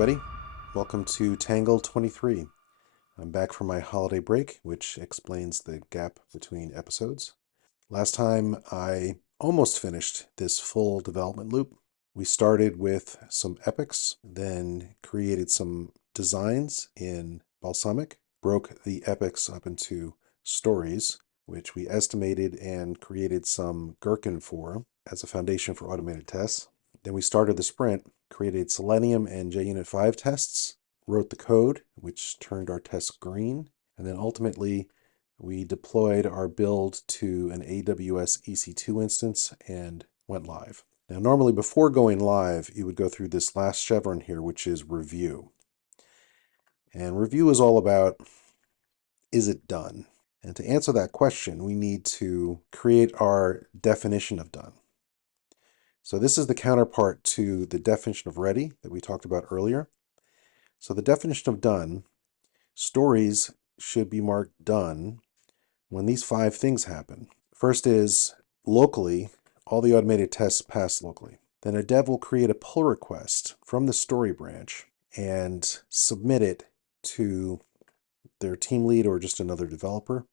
everybody. Welcome to Tangle 23. I'm back from my holiday break, which explains the gap between episodes. Last time I almost finished this full development loop. We started with some epics, then created some designs in Balsamiq, broke the epics up into stories, which we estimated and created some gherkin for as a foundation for automated tests. Then we started the sprint, created Selenium and JUnit 5 tests, wrote the code, which turned our tests green, and then ultimately we deployed our build to an AWS EC2 instance and went live. Now, normally before going live, you would go through this last chevron here, which is review. And review is all about, is it done? And to answer that question, we need to create our definition of done. So this is the counterpart to the definition of ready that we talked about earlier. So the definition of done, stories should be marked done when these 5 things happen. First is locally, all the automated tests pass locally. Then a dev will create a pull request from the story branch and submit it to their team lead or just another developer.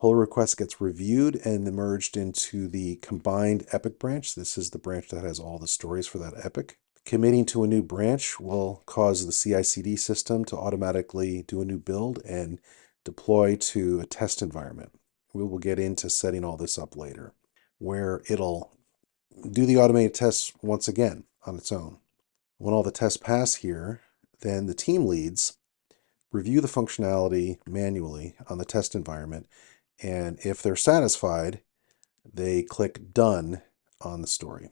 Pull request gets reviewed and merged into the combined epic branch. This is the branch that has all the stories for that epic. Committing to a new branch will cause the CI/CD system to automatically do a new build and deploy to a test environment. We will get into setting all this up later, where it'll do the automated tests once again on its own. When all the tests pass here, then the team leads review the functionality manually on the test environment, and if they're satisfied, they click done on the story.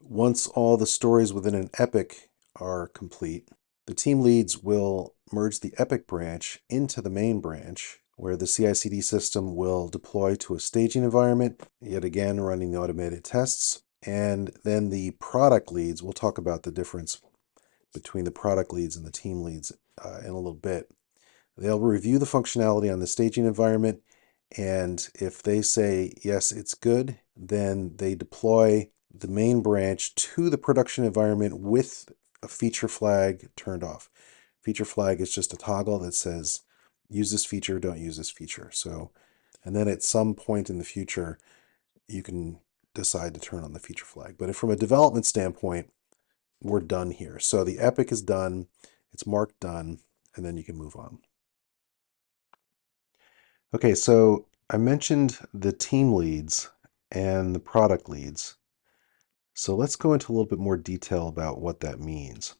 Once all the stories within an epic are complete, the team leads will merge the epic branch into the main branch, where the CI/CD system will deploy to a staging environment, yet again running the automated tests. And then the product leads, we'll talk about the difference between the product leads and the team leads in a little bit. They'll review the functionality on the staging environment, and if they say, yes, it's good, then they deploy the main branch to the production environment with a feature flag turned off. Feature flag is just a toggle that says, use this feature, don't use this feature. So, and then at some point in the future, you can decide to turn on the feature flag. But from a development standpoint, we're done here. So the epic is done, it's marked done, and then you can move on. Okay, so I mentioned the team leads and the product leads. So let's go into a little bit more detail about what that means.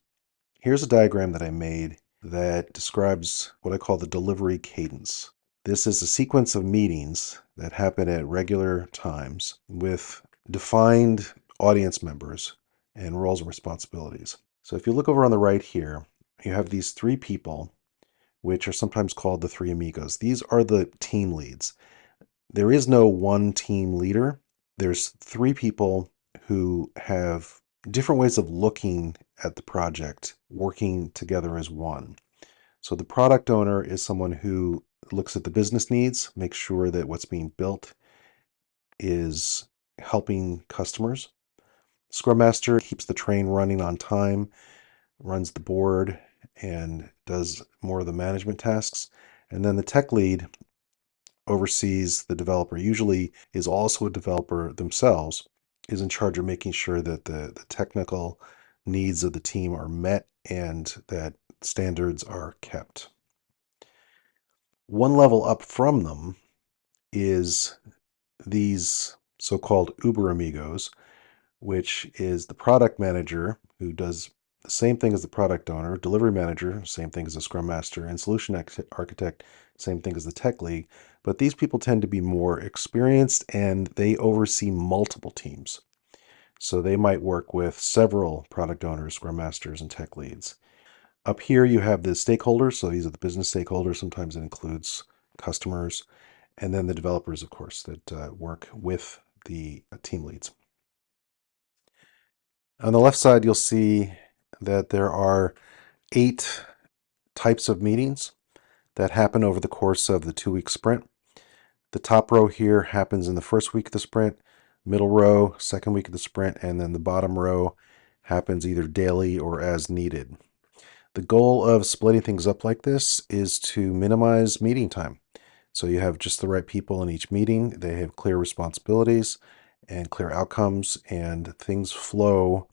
Here's a diagram that I made that describes what I call the delivery cadence. This is a sequence of meetings that happen at regular times with defined audience members and roles and responsibilities. So if you look over on the right here, you have these 3 people, which are sometimes called the 3 amigos. These are the team leads. There is no one team leader. There's 3 people who have different ways of looking at the project, working together as one. So the product owner is someone who looks at the business needs, makes sure that what's being built is helping customers. Scrum Master keeps the train running on time, runs the board, and does more of the management tasks. And then the tech lead oversees the developer, usually is also a developer themselves, is in charge of making sure that the technical needs of the team are met and that standards are kept. One level up from them is these so-called Uber Amigos, which is the product manager who does the same thing as the product owner, delivery manager, same thing as the scrum master, and solution architect, same thing as the tech lead. But these people tend to be more experienced and they oversee multiple teams. So they might work with several product owners, scrum masters, and tech leads. Up here, you have the stakeholders. So these are the business stakeholders. Sometimes it includes customers. And then the developers, of course, that work with the team leads. On the left side, you'll see that there are 8 types of meetings that happen over the course of the 2-week sprint. The top row here happens in the first week of the sprint, middle row, second week of the sprint, and then the bottom row happens either daily or as needed. The goal of splitting things up like this is to minimize meeting time. So you have just the right people in each meeting. They have clear responsibilities and clear outcomes, and things flow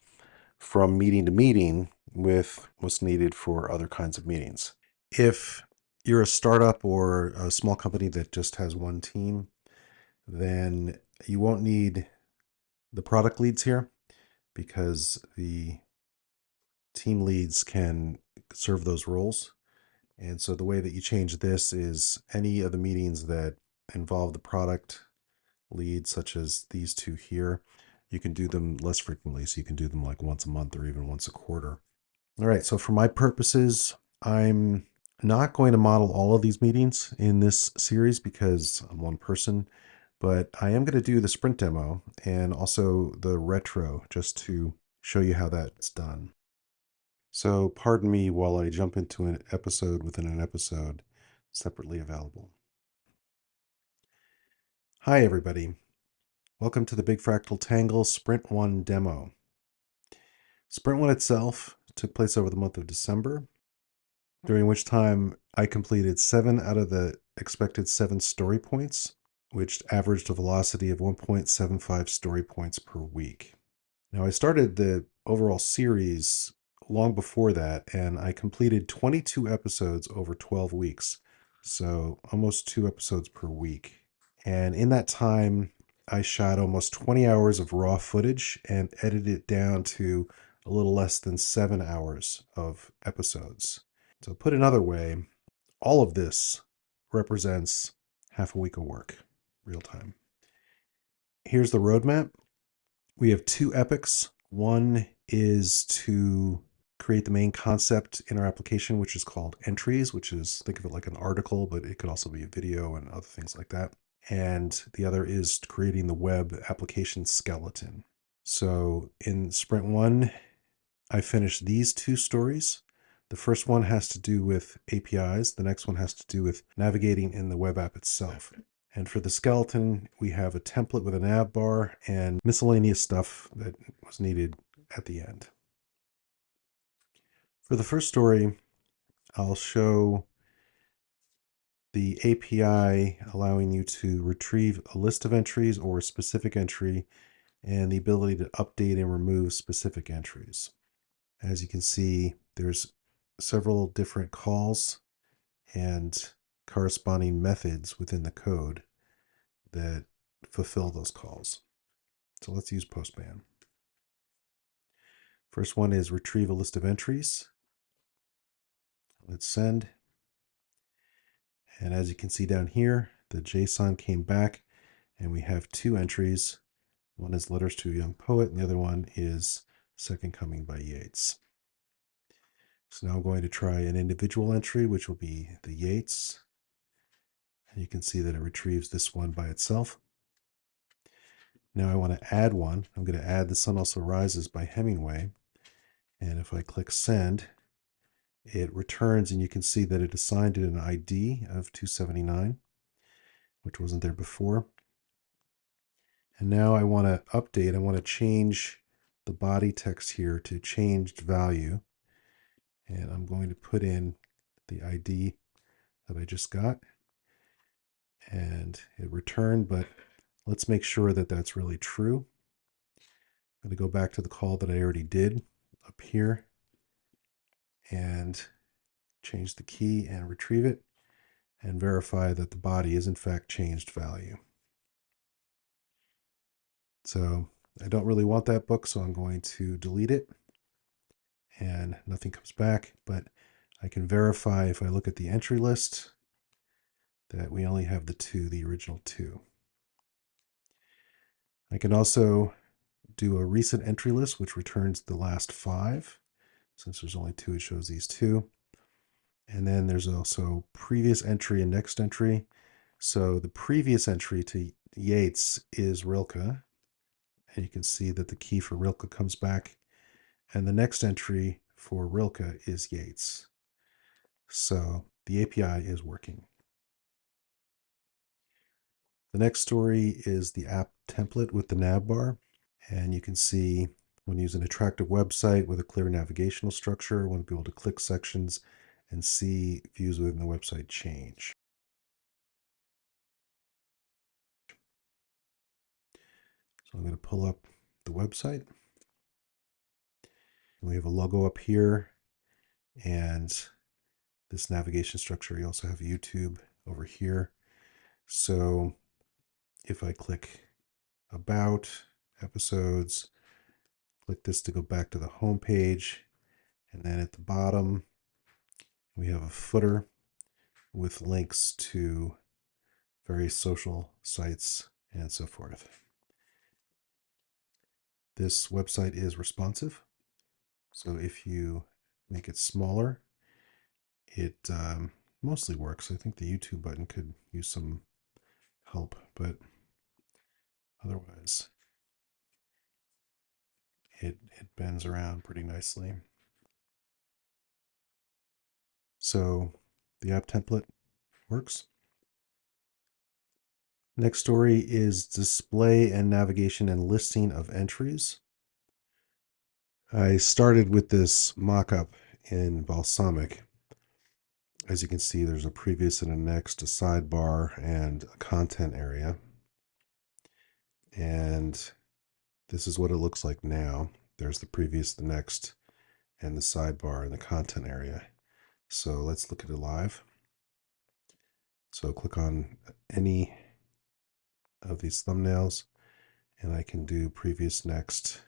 from meeting to meeting with what's needed for other kinds of meetings. If you're a startup or a small company that just has one team, then you won't need the product leads here because the team leads can serve those roles. And so the way that you change this is any of the meetings that involve the product lead, such as these two here, you can do them less frequently. So you can do them like once a month or even once a quarter. All right, so for my purposes, I'm not going to model all of these meetings in this series because I'm one person, but I am going to do the sprint demo and also the retro just to show you how that's done. So pardon me while I jump into an episode within an episode separately available. Hi, everybody. Welcome to the Big Fractal Tangle Sprint 1 demo. Sprint 1 itself took place over the month of December, during which time I completed 7 out of the expected 7 story points, which averaged a velocity of 1.75 story points per week. Now, I started the overall series long before that, and I completed 22 episodes over 12 weeks, so almost 2 episodes per week. And in that time, I shot almost 20 hours of raw footage and edited it down to a little less than 7 hours of episodes. So put another way, all of this represents half a week of work, real time. Here's the roadmap. We have 2 epics. One is to create the main concept in our application, which is called entries, which is, think of it like an article, but it could also be a video and other things like that. And the other is creating the web application skeleton. So in sprint 1, I finished these 2 stories. The first one has to do with APIs. The next one has to do with navigating in the web app itself. And for the skeleton, we have a template with a nav bar and miscellaneous stuff that was needed at the end. For the first story, I'll show the API allowing you to retrieve a list of entries or a specific entry and the ability to update and remove specific entries. As you can see, there's several different calls and corresponding methods within the code that fulfill those calls. So let's use Postman. First one is retrieve a list of entries. Let's send. And as you can see down here, the JSON came back and we have 2 entries. One is Letters to a Young Poet and the other one is Second Coming by Yeats. So now I'm going to try an individual entry, which will be the Yeats. And you can see that it retrieves this one by itself. Now I want to add one. I'm going to add The Sun Also Rises by Hemingway. And if I click send, it returns and you can see that it assigned it an ID of 279, which wasn't there before. And now I want to update, I want to change the body text here to changed value. And I'm going to put in the ID that I just got. And it returned, but let's make sure that that's really true. I'm going to go back to the call that I already did up here and change the key and retrieve it and verify that the body is in fact changed value. So I don't really want that book, so I'm going to delete it and nothing comes back, but I can verify if I look at the entry list that we only have the original 2. I can also do a recent entry list, which returns the last 5. Since there's only 2, it shows these 2. And then there's also previous entry and next entry. So the previous entry to Yeats is Rilke. And you can see that the key for Rilke comes back. And the next entry for Rilke is Yeats. So the API is working. The next story is the app template with the nav bar. And you can see Want to use an attractive website with a clear navigational structure. Want to be able to click sections and see views within the website change. So I'm going to pull up the website. We have a logo up here and this navigation structure. You also have YouTube over here. So if I click About, Episodes, click this to go back to the home page, and then at the bottom we have a footer with links to various social sites and so forth. This website is responsive, so if you make it smaller, it mostly works. I think the YouTube button could use some help, but otherwise it bends around pretty nicely. So the app template works. Next story is display and navigation and listing of entries. I started with this mock-up in Balsamiq. As you can see, there's a previous and a next, a sidebar, and a content area. And this is what it looks like now. There's the previous, the next, and the sidebar and the content area. So let's look at it live. So click on any of these thumbnails, and I can do previous, next.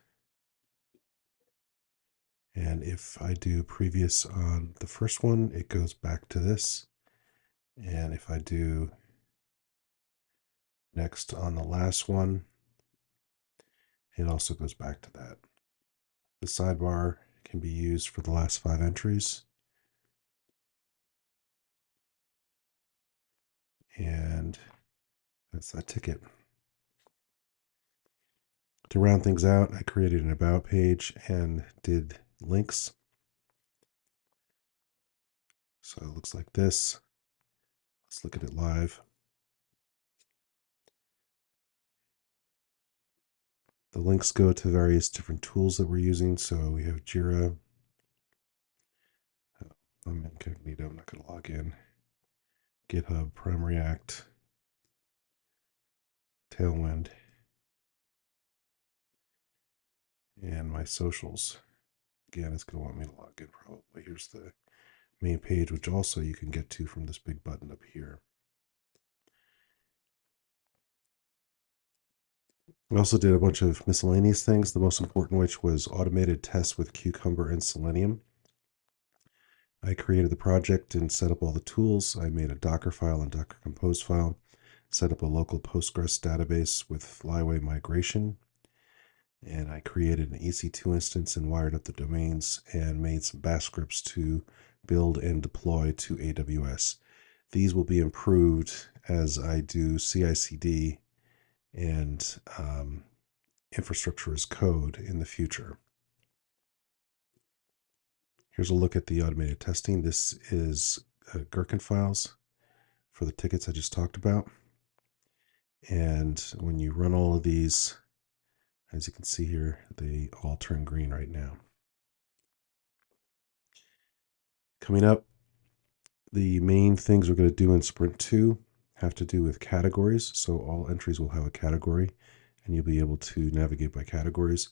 And if I do previous on the first one, it goes back to this. And if I do next on the last one, it also goes back to that. The sidebar can be used for the last 5 entries. And that's that ticket. To round things out, I created an about page and did links. So it looks like this. Let's look at it live. The links go to various different tools that we're using. So we have Jira. I'm incognito, I'm not going to log in. GitHub, PrimeReact, Tailwind, and my socials. Again, it's going to want me to log in probably. Here's the main page, which also you can get to from this big button up here. We also did a bunch of miscellaneous things, the most important which was automated tests with Cucumber and Selenium. I created the project and set up all the tools. I made a Docker file and Docker Compose file, set up a local Postgres database with Flyway migration, and I created an EC2 instance and wired up the domains and made some bash scripts to build and deploy to AWS. These will be improved as I do CI/CD and infrastructure as code in the future. Here's a look at the automated testing. This is Gherkin files for the tickets I just talked about. And when you run all of these, as you can see here, they all turn green right now. Coming up, the main things we're going to do in Sprint 2 have to do with categories. So all entries will have a category, and you'll be able to navigate by categories.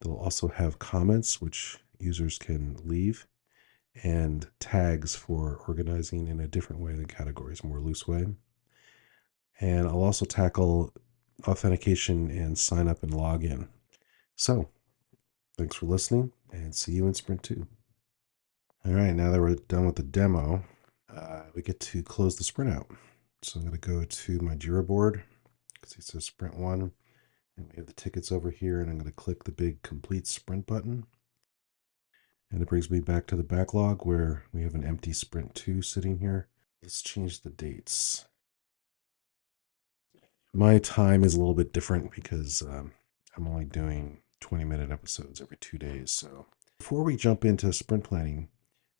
They'll also have comments, which users can leave, and tags for organizing in a different way than categories, more loose way. And I'll also tackle authentication and sign up and log in. So thanks for listening, and see you in Sprint 2. All right, now that we're done with the demo, we get to close the sprint out. So I'm going to go to my Jira board, because it says Sprint 1, and we have the tickets over here, and I'm going to click the big Complete Sprint button. And it brings me back to the backlog where we have an empty Sprint 2 sitting here. Let's change the dates. My time is a little bit different because I'm only doing 20-minute episodes every 2 days. So before we jump into sprint planning,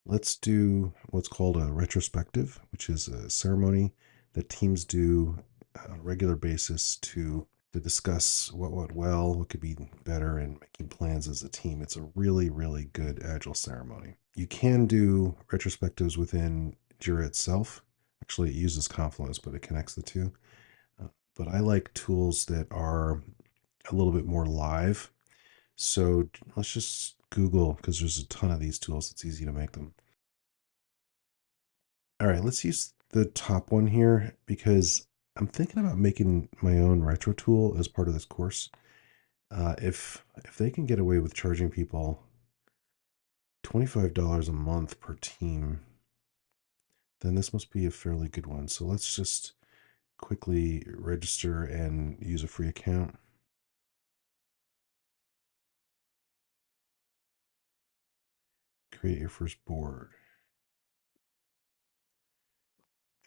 let's do what's called a retrospective, which is a ceremony that teams do on a regular basis to to discuss what went well, what could be better, and making plans as a team. It's a really, really good agile ceremony. You can do retrospectives within Jira itself. Actually, it uses Confluence, but it connects the two. But I like tools that are a little bit more live. So let's just Google, because there's a ton of these tools. It's easy to make them. All right, let's use the top one here because I'm thinking about making my own retro tool as part of this course. If they can get away with charging people $25 a month per team, then this must be a fairly good one. So let's just quickly register and use a free account. Create your first board.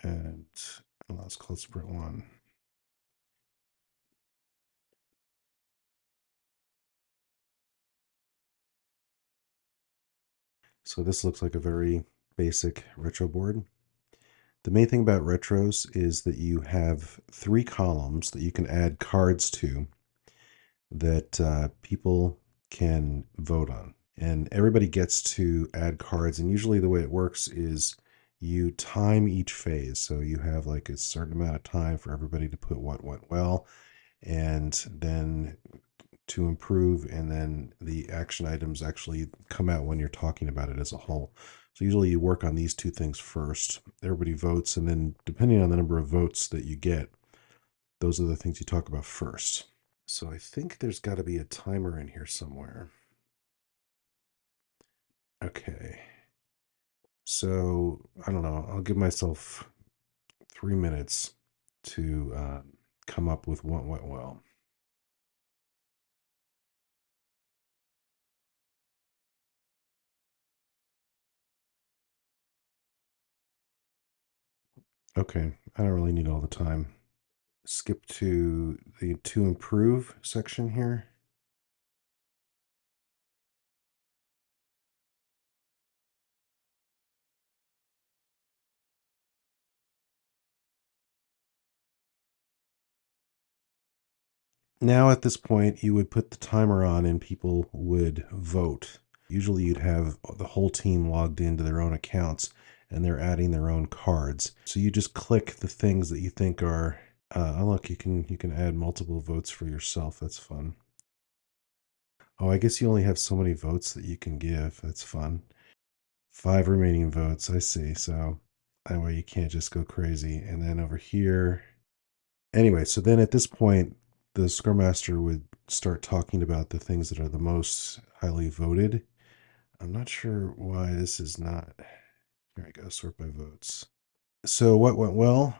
And let's call it Sprint 1. So this looks like a very basic retro board. The main thing about retros is that you have 3 columns that you can add cards to that people can vote on. And everybody gets to add cards. And usually the way it works is you time each phase. So you have like a certain amount of time for everybody to put what went well, and then to improve, and then the action items actually come out when you're talking about it as a whole. So usually you work on these 2 things first. Everybody votes, and then depending on the number of votes that you get, those are the things you talk about first. So I think there's got to be a timer in here somewhere. Okay. So I don't know. I'll give myself 3 minutes to come up with what went well. Okay. I don't really need all the time. Skip to the to improve section here. Now at this point, you would put the timer on and people would vote. Usually you'd have the whole team logged into their own accounts and they're adding their own cards. So you just click the things that you think are oh look, you can add multiple votes for yourself. That's fun. Oh, I guess you only have so many votes that you can give. That's fun. 5 remaining votes. I see. So that way you can't just go crazy. And then over here, anyway, so then at this point, the Scrum Master would start talking about the things that are the most highly voted. I'm not sure why this is not. Here we go, sort by votes. So what went well?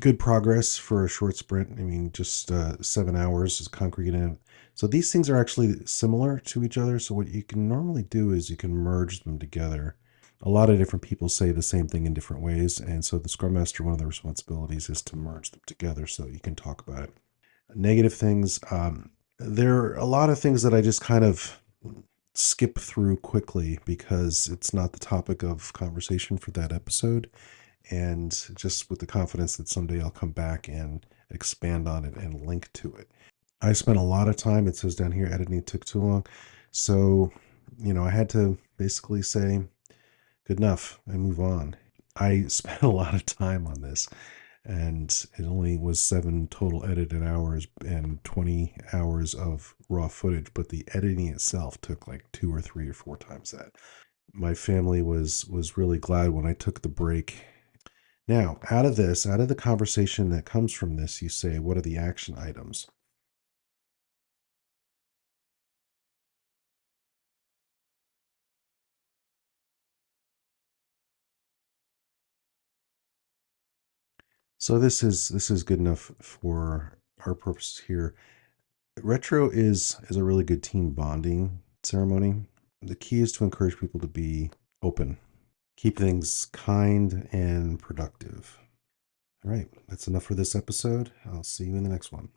Good progress for a short sprint. I mean, just 7 hours is concrete in. So these things are actually similar to each other. So what you can normally do is you can merge them together. A lot of different people say the same thing in different ways. And so the Scrum Master, one of the responsibilities is to merge them together so you can talk about it. Negative things. There are a lot of things that I just kind of skip through quickly because it's not the topic of conversation for that episode. And just with the confidence that someday I'll come back and expand on it and link to it. I spent a lot of time, it says down here, editing took too long. So, I had to basically say, good enough, and move on. I spent a lot of time on this, and it only was 7 total edited hours and 20 hours of raw footage, but the editing itself took like 2 or 3 or 4 times that. My family was really glad when I took the break. Now, out of this, out of the conversation that comes from this, you say, what are the action items? So this is good enough for our purposes here. Retro is a really good team bonding ceremony. The key is to encourage people to be open, keep things kind and productive. All right, that's enough for this episode. I'll see you in the next one.